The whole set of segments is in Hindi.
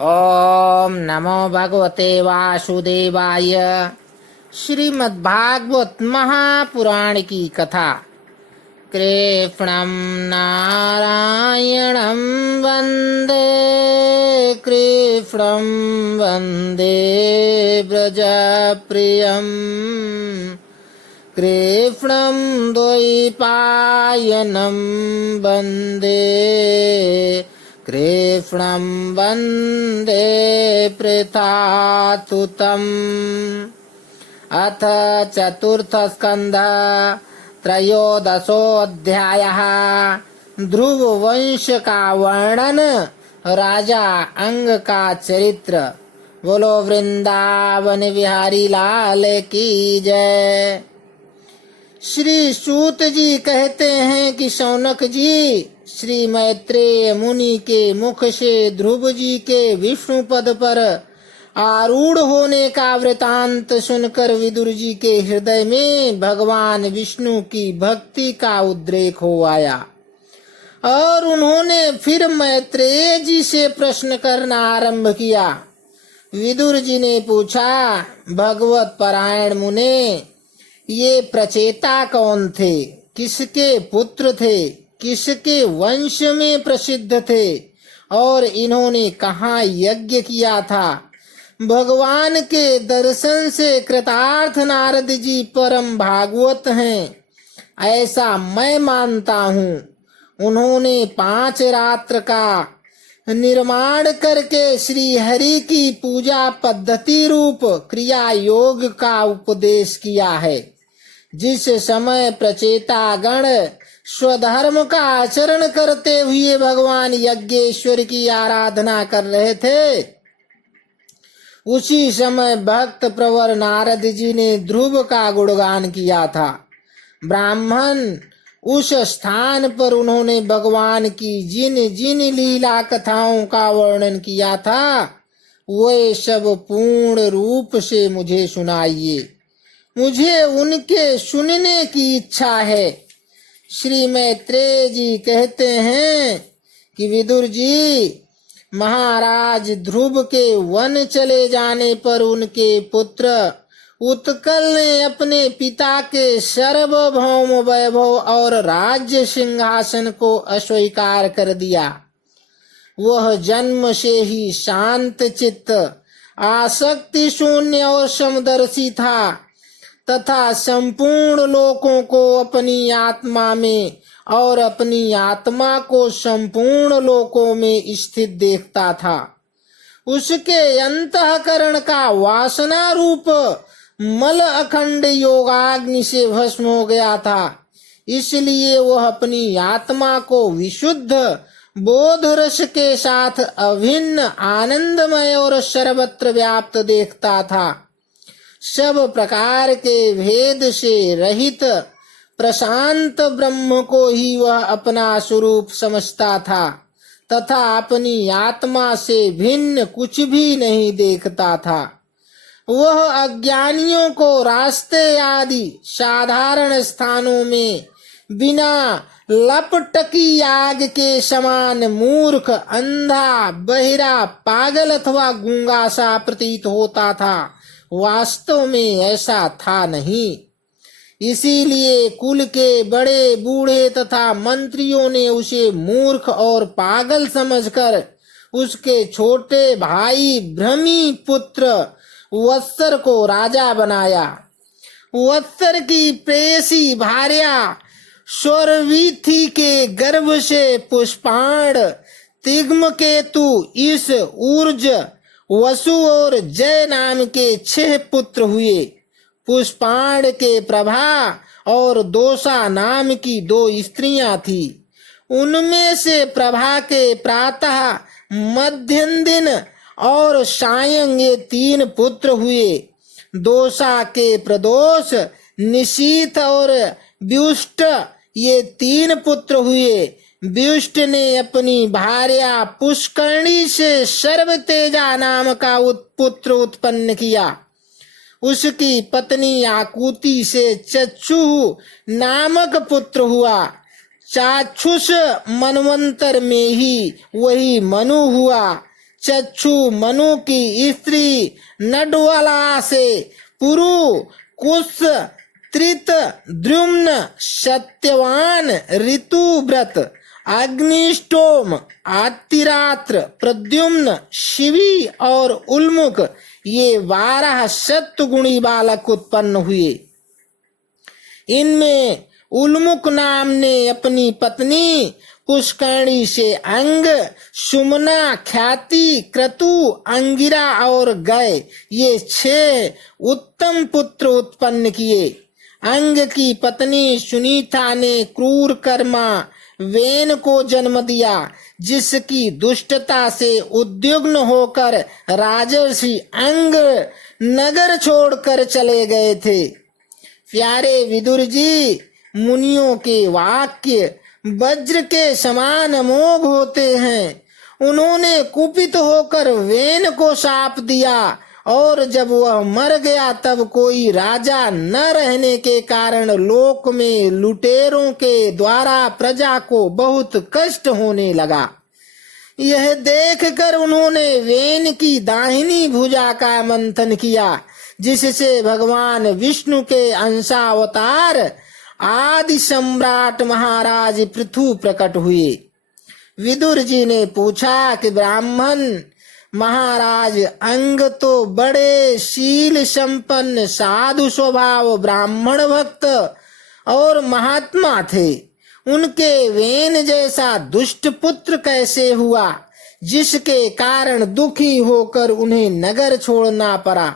ओम नमो भगवते वासुदेवाय। श्रीमद्भागवत महापुराण की कथा। कृष्णं नारायणं वन्दे, कृष्णं वन्दे व्रजप्रियम्, कृष्णं द्वैपायनं वन्दे, कृष्णं वन्दे पृथातुतम्। अथ चतुर्थस्कन्धः त्रयोदशोऽध्यायः। ध्रुव वंश का वर्णन, राजा अंग का चरित्र। बोलो वृंदावन बिहारी लाल की जय। श्री सूत जी कहते हैं कि शौनक जी, श्री मैत्रेय मुनि के मुख से ध्रुव जी के विष्णु पद पर आरूढ़ होने का वृतांत सुनकर विदुर जी के हृदय में भगवान विष्णु की भक्ति का उद्रेक हो आया और उन्होंने फिर मैत्रेय जी से प्रश्न करना आरंभ किया। विदुर जी ने पूछा, भगवत परायण मुने, ये प्रचेता कौन थे? किसके पुत्र थे? किसके वंश में प्रसिद्ध थे? और इन्होंने कहाँ यज्ञ किया था? भगवान के दर्शन से कृतार्थ नारद जी परम भागवत हैं, ऐसा मैं मानता हूँ। उन्होंने 5 रात्र का निर्माण करके श्री हरि की पूजा पद्धति रूप क्रिया योग का उपदेश किया है। जिस समय प्रचेता गण स्वधर्म का आचरण करते हुए भगवान यज्ञेश्वर की आराधना कर रहे थे, उसी समय भक्त प्रवर नारद जी ने ध्रुव का गुणगान किया था। ब्राह्मण उस स्थान पर उन्होंने भगवान की जिन जिन लीला कथाओं का वर्णन किया था, वे सब पूर्ण रूप से मुझे सुनाइए। मुझे उनके सुनने की इच्छा है। श्री मैत्रेय जी कहते हैं कि विदुर जी, महाराज ध्रुव के वन चले जाने पर उनके पुत्र उत्कल ने अपने पिता के सार्वभौम वैभव और राज्य सिंहासन को अस्वीकार कर दिया। वह जन्म से ही शांत चित्त, आसक्ति शून्य और समदर्शी था तथा संपूर्ण लोकों को अपनी आत्मा में और अपनी आत्मा को संपूर्ण लोकों में स्थित देखता था। उसके अंतःकरण का वासना रूप मल अखंड योगाग्नि से भस्म हो गया था। इसलिए वह अपनी आत्मा को विशुद्ध बोध रस के साथ अभिन्न आनंदमय और सर्वत्र व्याप्त देखता था। सब प्रकार के भेद से रहित प्रशांत ब्रह्म को ही वह अपना स्वरूप समझता था तथा अपनी आत्मा से भिन्न कुछ भी नहीं देखता था। वह अज्ञानियों को रास्ते आदि साधारण स्थानों में बिना लपटकी आग के समान मूर्ख, अंधा, बहिरा, पागल अथवा गूंगा सा प्रतीत होता था। वास्तव में ऐसा था नहीं। इसीलिए कुल के बड़े बूढ़े तथा मंत्रियों ने उसे मूर्ख और पागल समझकर उसके छोटे भाई भ्रमी पुत्र वत्सर को राजा बनाया। वत्सर की प्रेयसी भार्या स्वरवीथी के गर्भ से पुष्पाण, तिग्मकेतु, इस, ऊर्ज, वसु और जय नाम के 6 पुत्र हुए। पुष्पाण के प्रभा और दोषा नाम की 2 स्त्रियां थी। उनमें से प्रभा के प्रातः, मध्यम दिन और सायं ये 3 पुत्र हुए। दोषा के प्रदोष, निशीथ और व्युष्ट ये 3 पुत्र हुए। व्युष्ट ने अपनी भार्या पुष्करणी से सर्वतेजा नाम का पुत्र उत्पन्न किया। उसकी पत्नी आकुति से चक्षु नामक पुत्र हुआ। चाक्षुष मनवंतर में ही वही मनु हुआ। चक्षु मनु की स्त्री नडवला से पुरु कुश त्रित द्रुम्न सत्यवान ऋतुव्रत अग्निष्टोम आतिरात्र प्रद्युम्न शिवी और उल्मुख ये 12 सत्वगुणी बालक उत्पन्न हुए। इनमें उल्मुख नाम ने अपनी पत्नी पुष्करणी से अंग, सुमना, ख्याति, क्रतु, अंगिरा और गय ये 6 उत्तम पुत्र उत्पन्न किए। अंग की पत्नी सुनीता ने क्रूर कर्मा वेन को जन्म दिया, जिसकी दुष्टता से उद्विग्न होकर राजर्षि अंग नगर छोड़कर चले गए थे। प्यारे विदुर जी, मुनियों के वाक्य वज्र के समान अमोघ होते हैं। उन्होंने कुपित होकर वेन को शाप दिया और जब वह मर गया तब कोई राजा न रहने के कारण लोक में लुटेरों के द्वारा प्रजा को बहुत कष्ट होने लगा। यह देखकर उन्होंने वेन की दाहिनी भुजा का मंथन किया, जिससे भगवान विष्णु के अंशावतार आदि सम्राट महाराज पृथु प्रकट हुए। विदुर जी ने पूछा कि ब्राह्मण महाराज, अंग तो बड़े शील संपन्न साधु स्वभाव ब्राह्मण भक्त और महात्मा थे, उनके वेन जैसा दुष्ट पुत्र कैसे हुआ, जिसके कारण दुखी होकर उन्हें नगर छोड़ना पड़ा।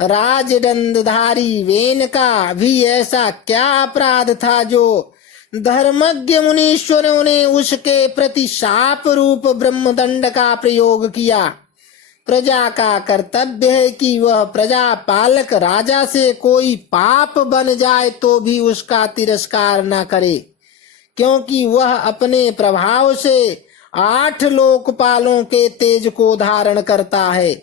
राजदंडधारी वेन का भी ऐसा क्या अपराध था जो धर्मज्ञ मुनीश्वरों ने उसके प्रति शाप रूप ब्रह्मदंड का प्रयोग किया। प्रजा का कर्तव्य है कि वह प्रजा पालक राजा से कोई पाप बन जाए तो भी उसका तिरस्कार न करे, क्योंकि वह अपने प्रभाव से 8 लोकपालों के तेज को धारण करता है।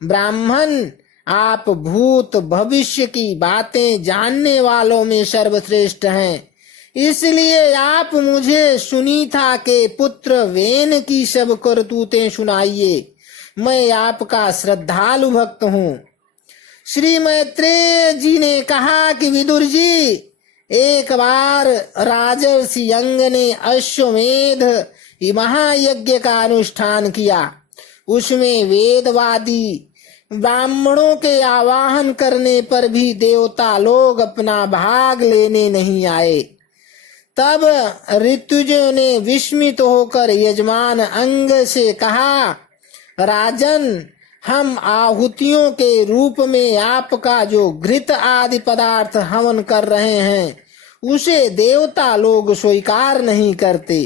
ब्राह्मण, आप भूत भविष्य की बातें जानने वालों में सर्वश्रेष्ठ हैं, इसलिए आप मुझे सुनीता के पुत्र वेन की सब करतूतें सुनाइए। मैं आपका श्रद्धालु भक्त हूँ। श्री मैत्रेय जी ने कहा कि विदुर जी, एक बार राजर्षि अंग ने अश्वमेध महायज्ञ का अनुष्ठान किया। उसमें वेदवादी ब्राह्मणों के आवाहन करने पर भी देवता लोग अपना भाग लेने नहीं आए। तब ऋतुजों ने विस्मित होकर यजमान अंग से कहा, राजन, हम आहुतियों के रूप में आपका जो घृत आदि पदार्थ हवन कर रहे हैं, उसे देवता लोग स्वीकार नहीं करते।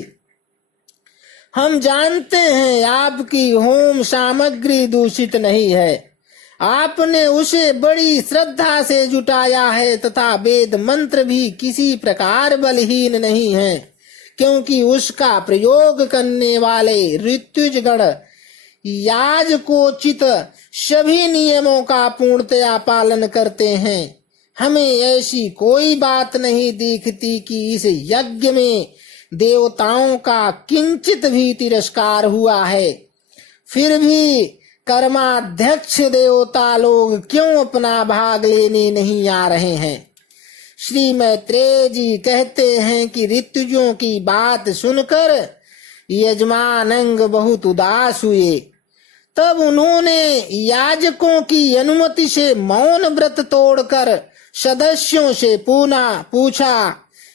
हम जानते हैं आपकी होम सामग्री दूषित नहीं है, आपने उसे बड़ी श्रद्धा से जुटाया है तथा वेद मंत्र भी किसी प्रकार बलहीन नहीं है, क्योंकि उसका प्रयोग करने वाले ऋत्विजगण याजकोचित सभी नियमों का पूर्णतया पालन करते हैं। हमें ऐसी कोई बात नहीं दिखती कि इस यज्ञ में देवताओं का किंचित भी तिरस्कार हुआ है। फिर भी कर्माध्यक्ष देवता लोग क्यों अपना भाग लेने नहीं आ रहे हैं? श्री मैत्रेय जी कहते हैं कि ऋतुजों की बात सुनकर यजमान अंग बहुत उदास हुए। तब उन्होंने याजकों की अनुमति से मौन व्रत तोड़कर सदस्यों से पूछा,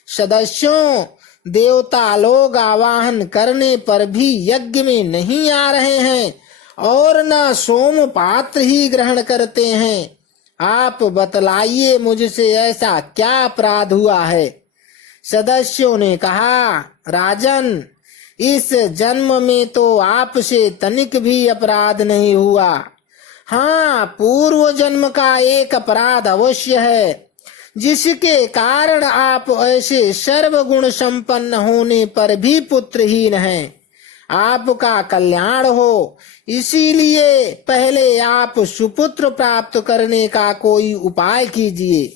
सदस्यों, देवता लोग आवाहन करने पर भी यज्ञ में नहीं आ रहे हैं और न सोम पात्र ही ग्रहण करते हैं। आप बतलाइए, मुझसे ऐसा क्या अपराध हुआ है? सदस्यों ने कहा, राजन, इस जन्म में तो आपसे तनिक भी अपराध नहीं हुआ। हाँ, पूर्व जन्म का एक अपराध अवश्य है, जिसके कारण आप ऐसे सर्वगुण संपन्न होने पर भी पुत्रहीन हैं। आपका कल्याण हो, इसीलिए पहले आप सुपुत्र प्राप्त करने का कोई उपाय कीजिए।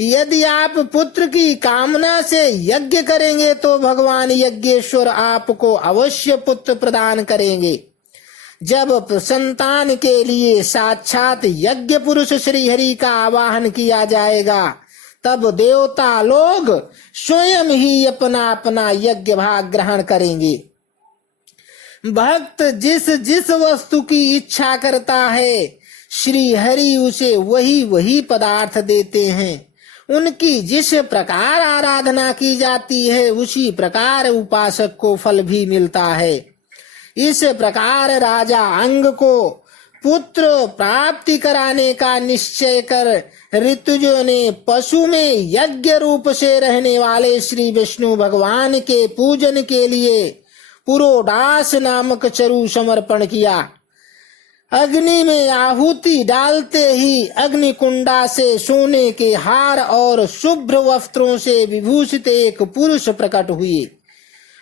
यदि आप पुत्र की कामना से यज्ञ करेंगे तो भगवान यज्ञेश्वर आपको अवश्य पुत्र प्रदान करेंगे। जब संतान के लिए साक्षात यज्ञ पुरुष श्री हरि का आवाहन किया जाएगा, तब देवता लोग स्वयं ही अपना अपना यज्ञ भाग ग्रहण करेंगे। भक्त जिस जिस वस्तु की इच्छा करता है, श्री हरि उसे वही वही पदार्थ देते हैं। उनकी जिस प्रकार आराधना की जाती है, उसी प्रकार उपासक को फल भी मिलता है। इस प्रकार राजा अंग को पुत्र प्राप्ति कराने का निश्चय कर ऋतुजों ने पशु में यज्ञ रूप से रहने वाले श्री विष्णु भगवान के पूजन के लिए पुरोडास नामक चरु समर्पण किया। अग्नि में आहुति डालते ही अग्निकुंडा से सोने के हार और शुभ्र वस्त्रों से विभूषित एक पुरुष प्रकट हुए।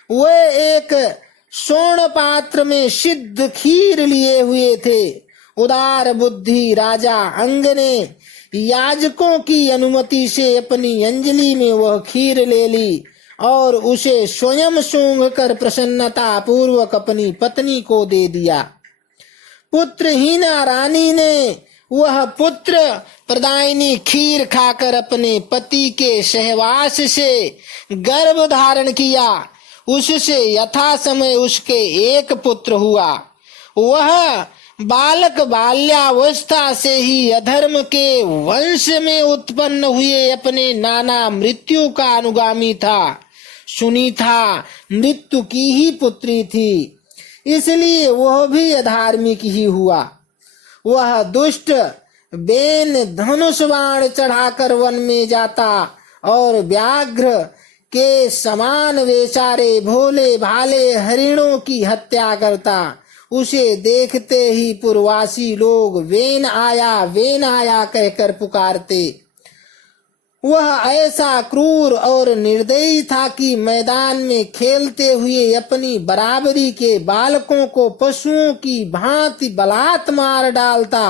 वे एक स्वर्ण पात्र में सिद्ध खीर लिए हुए थे। उदार बुद्धि राजा अंग ने याजकों की अनुमति से अपनी अंजलि में वह खीर ले ली और उसे स्वयं सूंघ कर प्रसन्नता पूर्वक अपनी पत्नी को दे दिया। पुत्रहीना रानी ने वह पुत्र प्रदायिनी खीर खाकर अपने पति के सहवास से गर्भ धारण किया। उससे यथा समय उसके एक पुत्र हुआ। वह बालक बाल्यावस्था से ही अधर्म के वंश में उत्पन्न हुए अपने नाना मृत्यु का अनुगामी था। सुनीता मृत्यु की ही पुत्री थी, इसलिए वह भी अधार्मिक ही हुआ। वह दुष्ट बेन धनुष बाण चढ़ाकर वन में जाता और व्याघ्र के समान बेचारे भोले भाले हरिणों की हत्या करता। उसे देखते ही पुरवासी लोग वेन आया कहकर पुकारते। वह ऐसा क्रूर और निर्दयी था कि मैदान में खेलते हुए अपनी बराबरी के बालकों को पशुओं की भांति बलात् मार डालता।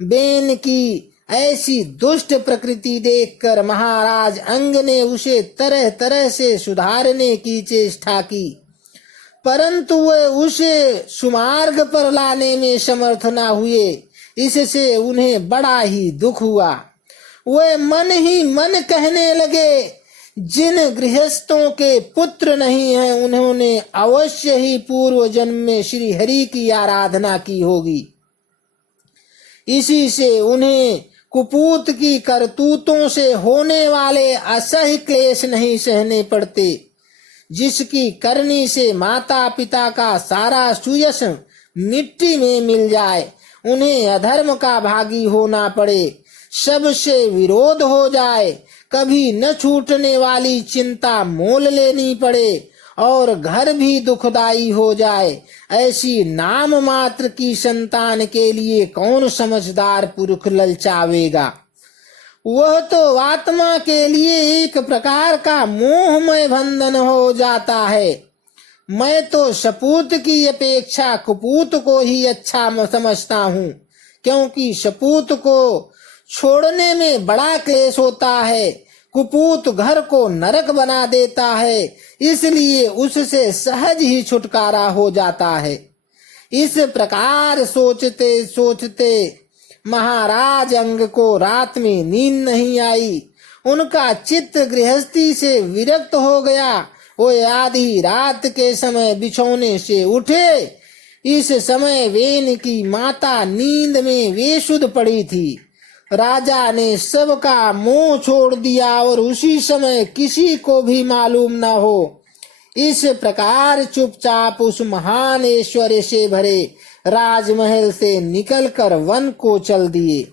बेन की ऐसी दुष्ट प्रकृति देखकर महाराज अंग ने उसे तरह तरह से सुधारने की चेष्टा की, परंतु वे उसे सुमार्ग पर लाने में समर्थ न हुए। इससे उन्हें बड़ा ही दुख हुआ। वे मन ही मन कहने लगे, जिन गृहस्थों के पुत्र नहीं हैं, उन्होंने अवश्य ही पूर्व जन्म में श्री हरि की आराधना की होगी। इसी से उन्हें कुपूत की करतूतों से होने वाले असह्य क्लेश नहीं सहने पड़ते, जिसकी करनी से माता पिता का सारा सुयश मिट्टी में मिल जाए, उन्हें अधर्म का भागी होना पड़े, सबसे विरोध हो जाए, कभी न छूटने वाली चिंता मोल लेनी पड़े और घर भी दुखदाई हो जाए। ऐसी नाम मात्र की संतान के लिए कौन समझदार पुरुष ललचावेगा। वह तो आत्मा के लिए एक प्रकार का मोहमय बंधन हो जाता है। मैं तो सपूत की अपेक्षा कुपूत को ही अच्छा समझता हूँ, क्योंकि सपूत को छोड़ने में बड़ा क्लेश होता है। कुपूत घर को नरक बना देता है, इसलिए उससे सहज ही छुटकारा हो जाता है। इस प्रकार सोचते सोचते महाराज अंग को रात में नींद नहीं आई। उनका चित्त गृहस्थी से विरक्त हो गया। वो आधी रात के समय बिछौने से उठे। इस समय वेन की माता नींद में बेसुध पड़ी थी। राजा ने सबका मुंह छोड़ दिया और उसी समय किसी को भी मालूम न हो, इस प्रकार चुपचाप उस महान ऐश्वर्य से भरे राजमहल से निकलकर वन को चल दिए।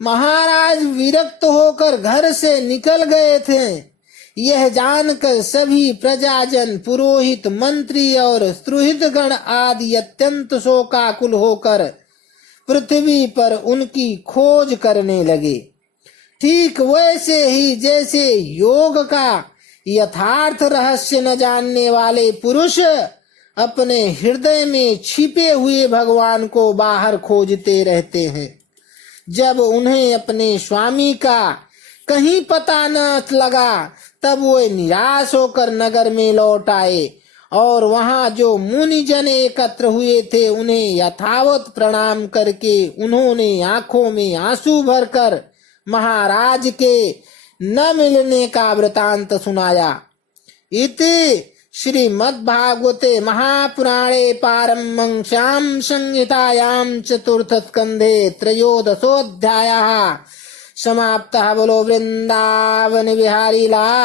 महाराज विरक्त होकर घर से निकल गए थे। यह जानकर सभी प्रजाजन, पुरोहित, मंत्री और सुहृद गण आदि अत्यंत शोकाकुल होकर पृथ्वी पर उनकी खोज करने लगे। ठीक वैसे ही जैसे योग का यथार्थ रहस्य न जानने वाले पुरुष अपने हृदय में छिपे हुए भगवान को बाहर खोजते रहते हैं। जब उन्हें अपने स्वामी का कहीं पता न लगा, तब वे निराश होकर नगर में लौट आए और वहां जो मुनिजन एकत्र हुए थे उन्हें यथावत प्रणाम करके उन्होंने आंखों में आंसू भरकर महाराज के न मिलने का वृतांत सुनाया। इति श्रीमद्भागवते महापुराणे पारमहंस्यां संहितायां चतुर्थस्कन्धे त्रयोदशोऽध्यायः समाप्तः। बोलो वृंदावन बिहारी लाल।